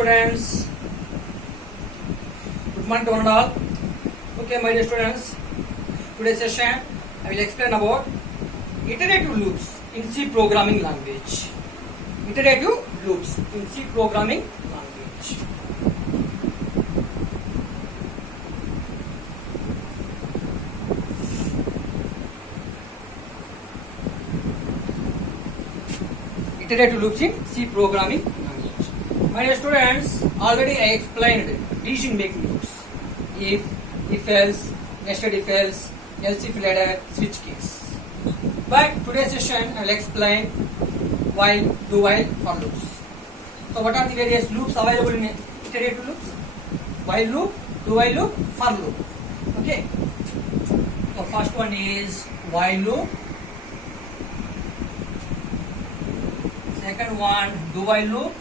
students. Good morning to one and all. Okay, my dear students. Today's session I will explain about iterative loops in C programming language. Iterative loops in C programming language. Iterative loops in C programming language. My dear students, already I explained decision making loops. If else, nested if else, else if ladder, switch case. But today's session I will explain while, do while, for loops. So what are the various loops available in iterative loops? While loop, do while loop, for loop. Okay. So first one is while loop. Second one, do while loop,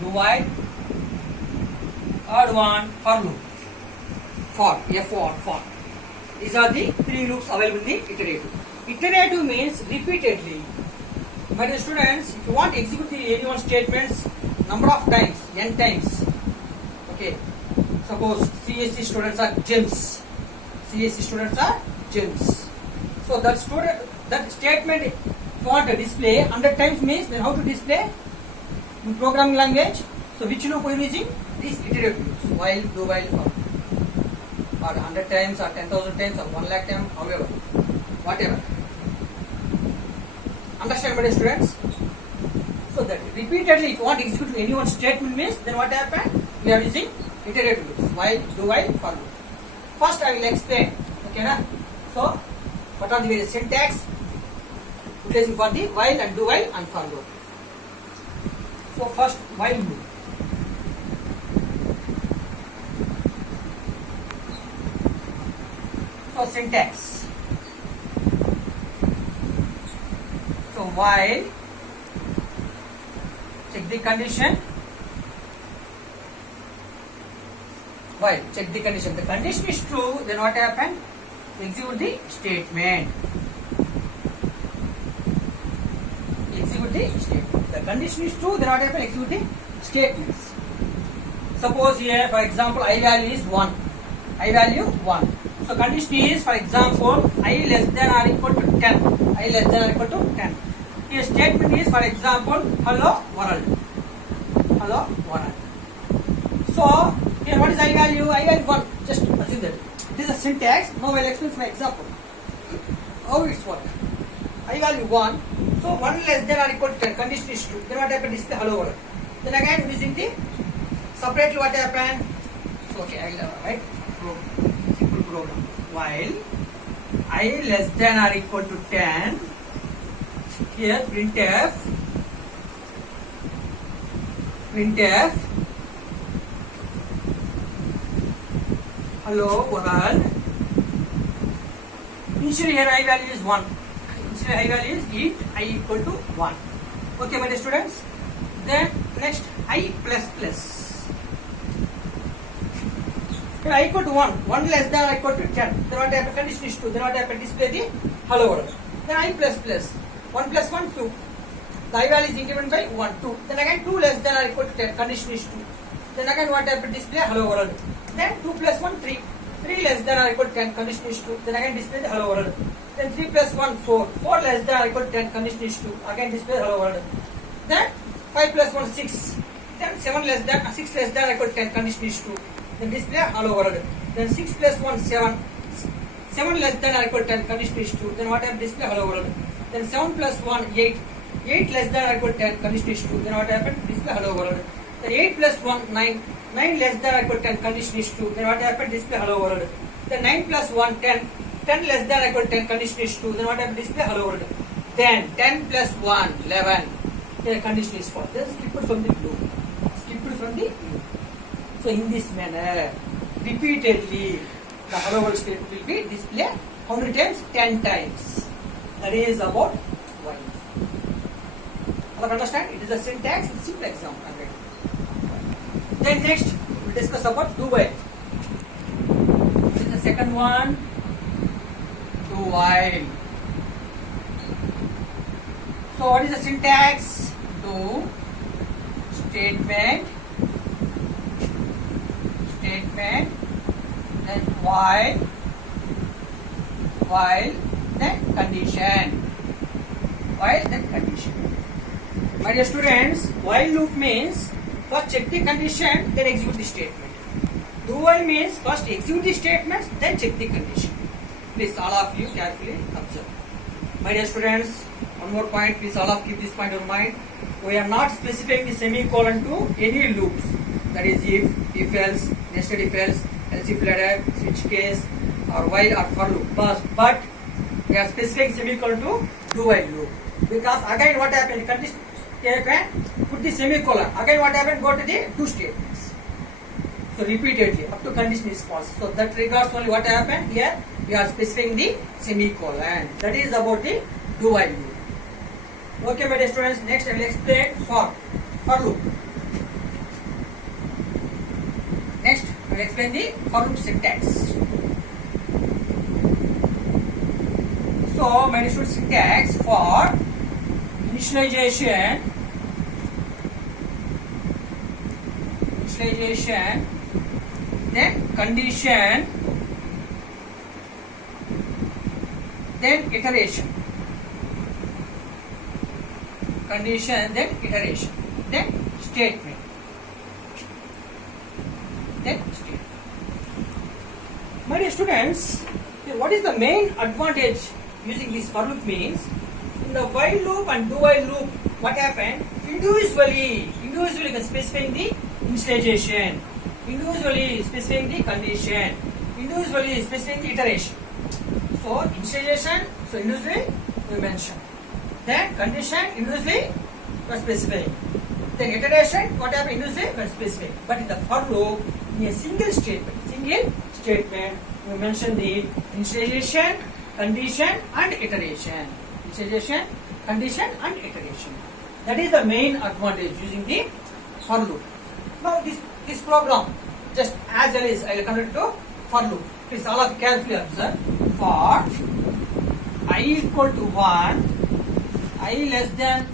do while. Third one, for loop, for. These are the three loops available in the iterative. Iterative means repeatedly. My dear students, if you want to execute any one statements number of times, n times. Okay. Suppose CSC students are gems. CSC students are gems. So that statement if you want to display 100 times means then how to display in programming language? So which loop we are using? These iterative loops. While, do while, for. Or 100 times or 10,000 times or 1 lakh times, however. Whatever. Understand, my dear students? So that repeatedly if you want to execute any one statement means then what happens? We are using iterative loops. While, do while, for loop. First I will explain. Okay, na? So what are the various syntax utilizing for the while and do while and for loop. So first while loop. So syntax. So while, check the condition. While, check the condition. The condition is true, then what happens? Execute the statement. Execute the statement. The condition is true, then what happens? Execute the statements. Suppose here, for example, I value is 1. I value 1. So condition is, for example, I less than or equal to 10. I less than or equal to 10. Here statement is, for example, hello world. Hello world. So here what is I value? I value 1. Just assume that. This is a syntax. Now I will explain my example. How it's work. I value 1. So 1 less than or equal to 10. Condition is true. Then what happened? Display hello world. Then again using the separately what happened? So okay, I will write simple program. While I less than or equal to 10. Here printf hello world. Initially here I value is 1. Initially I value is int I equal to 1. Okay, my dear students. Then next I plus plus. Here I equal to 1. 1 less than or equal to 10. Then what happened? Condition is 2. Then what happened? Display the hello world. Then I plus plus. 1 plus 1, 2. The I value is incremented by 1, 2. Then again 2 less than or equal to 10. Condition is 2. Then again what happened? Display hello world. Then 2 plus 1, 3. 3 less than or equal to 10. Condition is 2. Then again display the hello world. Then 3 plus 1, 4. 4 less than or equal to 10. Condition is 2. Again display hello world. Then 5 plus 1, 6. Then 6 less than or equal to 10. Condition is 2. Then display hello world. Then 6 plus 1, 7. 7 less than or equal to 10. Condition is 2. Then what happened? Display hello world. Then 7 plus 1, 8. 8 less than or equal to 10. Condition is 2. Then what happened? Display hello world. Then 8 plus 1, 9. 9 less than or equal to 10. Condition is 2. Then what happened? Display hello world. Then 9 plus 1, 10. 10 less than or equal to 10. Condition is 2. Then what happened? Display hello world. Then 10 plus 1, 11. Then condition is 4. Then skip it from the loop. So in this manner, repeatedly, the hello world statement will be displayed how many times? 10 times. That is about while. You understand? It is a syntax in simple example. Then next, we will discuss about do while. This is the second one. Do while. So what is the syntax? Do while then condition. While then condition. My dear students, while loop means first check the condition, then execute the statement. Do while means first execute the statements, then check the condition. Please all of you carefully observe. My dear students, one more point, please all of keep this point in mind. We are not specifying the semicolon to any loops. That is if else, nested if else, else if ladder, switch case, or while or for loop. But we are specifying semicolon to do while loop. Because again what happened? Condition put the semicolon. Again what happened? Go to the do statements. So repeatedly up to condition is false. So that regards only what happened here. We are specifying the semicolon. That is about the do while loop. Okay, my dear students. Next I will explain for loop. Next I will explain the for loop syntax. So my dear students, syntax for initialization, then condition, then iteration. Condition, then iteration, then statement. My dear students, what is the main advantage using this for loop means? In the while loop and do while loop, what happened? Individually specifying the initialization, individually specifying the condition, individually specifying the iteration. So initialization, so individually we mention. Then condition, individually we are specifying. Then iteration, what happened? Individually we are specifying. But in the for loop, in a single statement, we mention the initialization, condition and iteration. Initialization, condition and iteration. That is the main advantage using the for loop. Now this program, just as well as I will convert it to for loop. Please all of you carefully observe. For I equal to 1, I less than